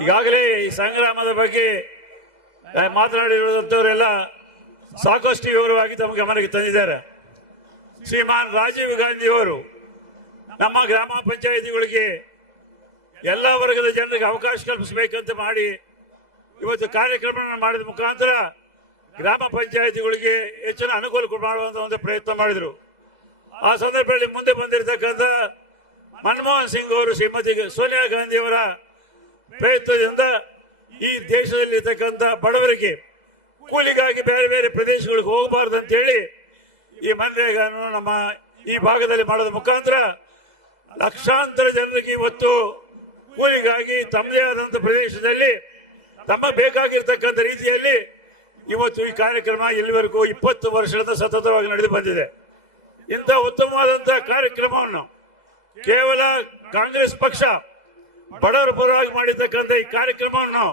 ಈಗಾಗಲೇ ಈ ಸಂಗ್ರಾಮದ ಬಗ್ಗೆ ಮಾತನಾಡಿರುವಂತವರೆಲ್ಲ ಸಾಕಷ್ಟು ವಿವರವಾಗಿ ತಮ್ಮ ಗಮನಕ್ಕೆ ತಂದಿದ್ದಾರೆ. ಶ್ರೀಮಾನ್ ರಾಜೀವ್ ಗಾಂಧಿ ಅವರು ನಮ್ಮ ಗ್ರಾಮ ಪಂಚಾಯಿತಿಗಳಿಗೆ ಎಲ್ಲ ವರ್ಗದ ಜನರಿಗೆ ಅವಕಾಶ ಕಲ್ಪಿಸಬೇಕಂತ ಮಾಡಿ ಇವತ್ತು ಕಾರ್ಯಕ್ರಮ ಮಾಡಿದ ಮುಖಾಂತರ ಗ್ರಾಮ ಪಂಚಾಯಿತಿಗಳಿಗೆ ಹೆಚ್ಚಿನ ಅನುಕೂಲ ಮಾಡುವಂತ ಒಂದು ಪ್ರಯತ್ನ ಮಾಡಿದರು. ಆ ಸಂದರ್ಭದಲ್ಲಿ ಮುಂದೆ ಬಂದಿರತಕ್ಕಂಥ ಮನಮೋಹನ್ ಸಿಂಗ್ ಅವರು ಶ್ರೀಮತಿ ಸೋನಿಯಾ ಗಾಂಧಿ ಅವರ ಪ್ರಯತ್ನದಿಂದ ಈ ದೇಶದಲ್ಲಿರ್ತಕ್ಕಂಥ ಬಡವರಿಗೆ ಕೂಲಿಗಾಗಿ ಬೇರೆ ಬೇರೆ ಪ್ರದೇಶಗಳಿಗೆ ಹೋಗಬಾರದು ಅಂತ ಹೇಳಿ ಈ ಮನ್ರೇಗಾನು ನಮ್ಮ ಈ ಭಾಗದಲ್ಲಿ ಮಾಡೋದ ಮುಖಾಂತರ ಲಕ್ಷಾಂತರ ಜನರಿಗೆ ಇವತ್ತು ಕೂಲಿಗಾಗಿ ತಮ್ಮದೇ ಆದಂತ ಪ್ರದೇಶದಲ್ಲಿ ತಮ್ಮ ಬೇಕಾಗಿರ್ತಕ್ಕಂಥ ರೀತಿಯಲ್ಲಿ ಇವತ್ತು ಈ ಕಾರ್ಯಕ್ರಮ ಇಲ್ಲಿವರೆಗೂ 20 ವರ್ಷದಿಂದ ಸತತವಾಗಿ ನಡೆದು ಬಂದಿದೆ. ಇಂಥ ಉತ್ತಮವಾದಂತಹ ಕಾರ್ಯಕ್ರಮವನ್ನು ಕೇವಲ ಕಾಂಗ್ರೆಸ್ ಪಕ್ಷ ಬಡವರ ಪರವಾಗಿ ಮಾಡಿರ್ತಕ್ಕಂಥ ಈ ಕಾರ್ಯಕ್ರಮವನ್ನು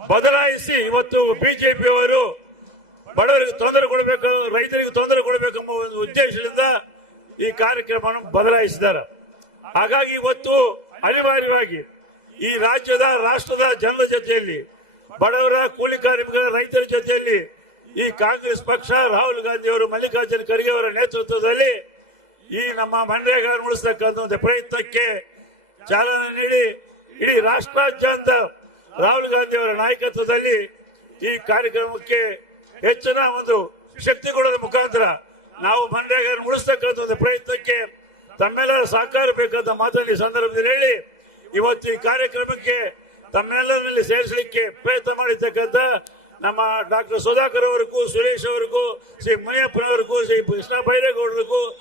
ಬದಲಾಯಿಸಿ ಇವತ್ತು ಬಿಜೆಪಿ ಅವರು ಬಡವರಿಗೆ ತೊಂದರೆ ಕೊಡಬೇಕು, ರೈತರಿಗೆ ತೊಂದರೆ ಕೊಡಬೇಕು ಎಂಬ ಒಂದು ಉದ್ದೇಶದಿಂದ ಈ ಕಾರ್ಯಕ್ರಮವನ್ನು ಬದಲಾಯಿಸಿದ್ದಾರೆ. ಹಾಗಾಗಿ ಇವತ್ತು ಅನಿವಾರ್ಯವಾಗಿ ಈ ರಾಷ್ಟ್ರದ ಜನರ ಜೊತೆಯಲ್ಲಿ ಬಡವರ ಕೂಲಿ ಕಾರ್ಮಿಕರ ರೈತರ ಜೊತೆಯಲ್ಲಿ ಈ ಕಾಂಗ್ರೆಸ್ ಪಕ್ಷ ರಾಹುಲ್ ಗಾಂಧಿ ಅವರು ಮಲ್ಲಿಕಾರ್ಜುನ ಖರ್ಗೆ ಅವರ ನೇತೃತ್ವದಲ್ಲಿ ಈ ನಮ್ಮ ಮನ್ರೇಗಾ ಉಳಿಸತಕ್ಕಂಥ ಒಂದು ಪ್ರಯತ್ನಕ್ಕೆ ಚಾಲನೆ ನೀಡಿ ಇಡೀ ರಾಷ್ಟ್ರಾದ್ಯಂತ ರಾಹುಲ್ ಗಾಂಧಿ ಅವರ ನಾಯಕತ್ವದಲ್ಲಿ ಈ ಕಾರ್ಯಕ್ರಮಕ್ಕೆ ಹೆಚ್ಚಿನ ಒಂದು ಶಕ್ತಿ ಕೊಡೋದ ಮುಖಾಂತರ ನಾವು ಮನ್ರೇಗಾ ಉಳಿಸತಕ್ಕಂಥ ಒಂದು ಪ್ರಯತ್ನಕ್ಕೆ ತಮ್ಮೆಲ್ಲರ ಸಹಕಾರ ಬೇಕಂತ ಮಾತನ್ನು ಈ ಸಂದರ್ಭದಲ್ಲಿ ಹೇಳಿ ಇವತ್ತು ಈ ಕಾರ್ಯಕ್ರಮಕ್ಕೆ ತಮ್ಮೆಲ್ಲರಲ್ಲಿ ಸೇರಿಸಲಿಕ್ಕೆ ಪ್ರಯತ್ನ ಮಾಡಿರ್ತಕ್ಕಂಥ ನಮ್ಮ ಡಾಕ್ಟರ್ ಸುಧಾಕರ್ ಅವರಿಗೂ, ಸುರೇಶ್ ಅವರಿಗೂ, ಶ್ರೀ ಮುನಿಯಪ್ಪನವರಿಗೂ, ಶ್ರೀ ಕೃಷ್ಣ ಬೈರೇಗೌಡರಿಗೂ